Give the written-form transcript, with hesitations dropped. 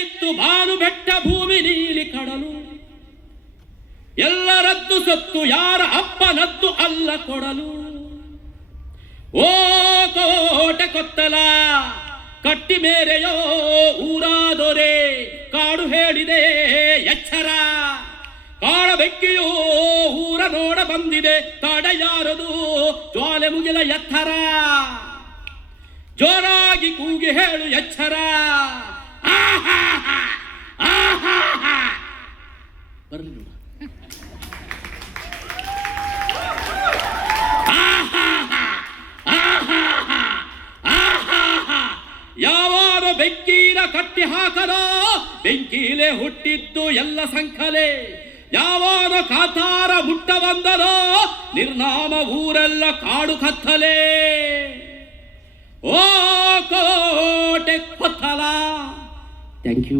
ಇತ್ತು ಬಾನು ಬೆಟ್ಟ ಭೂಮಿ ನೀಲಿ ಕಡಲು. ಎಲ್ಲರದ್ದು ಸೊತ್ತು ಯಾರ ಅಪ್ಪನದ್ದು ಅಲ್ಲ ಕೊಡಲು. ಓ ಕೋಟೆ ಕೊತ್ತಲ ಕಟ್ಟಿ ಮೇರೆಯೋ ಊರಾದೊರೆ, ಕಾಡು ಹೇಳಿದೆ ಎಚ್ಚರ. ಕಾಡ ಬೆಕ್ಕಿಯೋ ಊರ ನೋಡ ಬಂದಿದೆ, ತಡೆಯಾರದು ಜ್ವಾಲೆ ಮುಗಿಲ ಎತ್ತರ. ಜೋರಾಗಿ ಕೂಗಿ ಹೇಳು ಎಚ್ಚರ. ಬರ್ಲಿ ನೋಡ. ಯಾವಾರ ಬೆಂಕಿನ ಕಟ್ಟಿ ಹಾಕದೋ, ಬೆಂಕಿಲೆ ಹುಟ್ಟಿದ್ದು ಎಲ್ಲ ಸಂಕಲೆ. ಯಾವಾರ ಕಾತಾರ ಮುಟ್ಟ ಬಂದದೋ, ನಿರ್ನಾಮ ಊರೆಲ್ಲ ಕಾಡು ಕತ್ತಲೆ. ಓ ಕೋಟೆ ಕೊತ್ತಲ. Thank you.